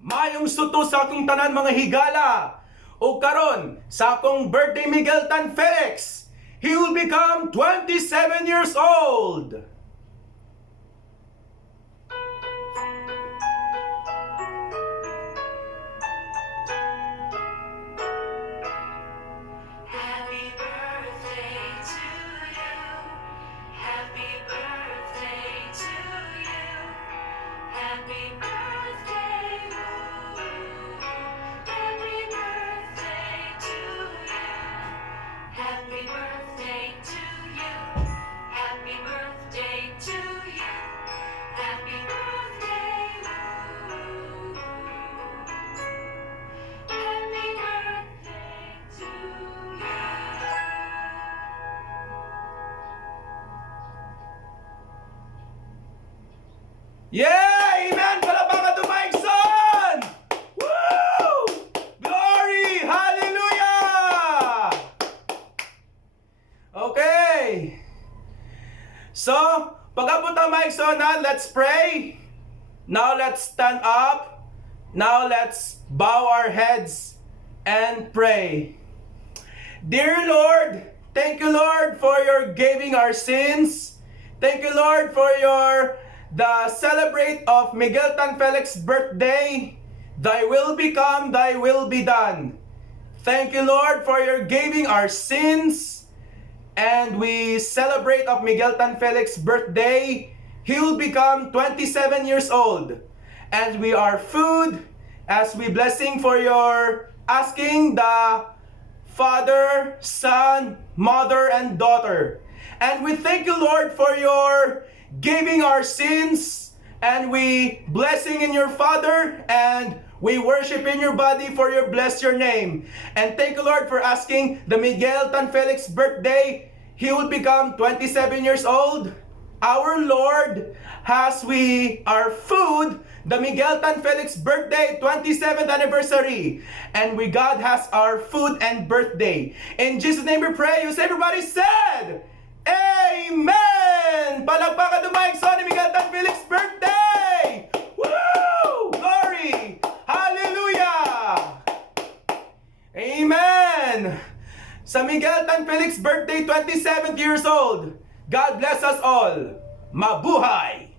Mayong suto sa akong tanan mga higala. O karon sa akong birthday Miguel Tan Felix, he will become 27 years old. Happy birthday to you. Happy birthday to you. Happy birthday, ooh. Happy birthday to you. Happy birthday to you. Happy birthday to you. Happy birthday, ooh. Happy birthday to you. Yeah! Amen! Palakpakan to Mike Son! Woo! Glory! Hallelujah! Okay. So, pag-abot ang Mike Son na, let's pray. Now let's stand up. Now let's bow our heads and pray. Dear Lord, thank you Lord for your giving our sins. Thank you Lord for the celebrate of Miguel Tan Felix birthday. Thy will become, thy will be done. Thank you Lord for your giving our sins. And we celebrate of Miguel Tan Felix birthday. He will become 27 years old. And we are food as we blessing for your asking the Father, Son, Mother, and Daughter. And we thank you, Lord, for your giving our sins. And we blessing in your Father. And we worship in your body for your bless your name. And thank you, Lord, for asking the Miguel Tan Felix birthday. He will become 27 years old. Our Lord, as we are food, the Miguel Tan Felix birthday 27th anniversary, and we God has our food and birthday. In Jesus' name we pray. You everybody said, Amen. Palakpakan to Mike Son ni Miguel Tan Felix birthday. Woo! Glory! Hallelujah! Amen. Sa Miguel Tan Felix birthday 27th years old. God bless us all. Mabuhay!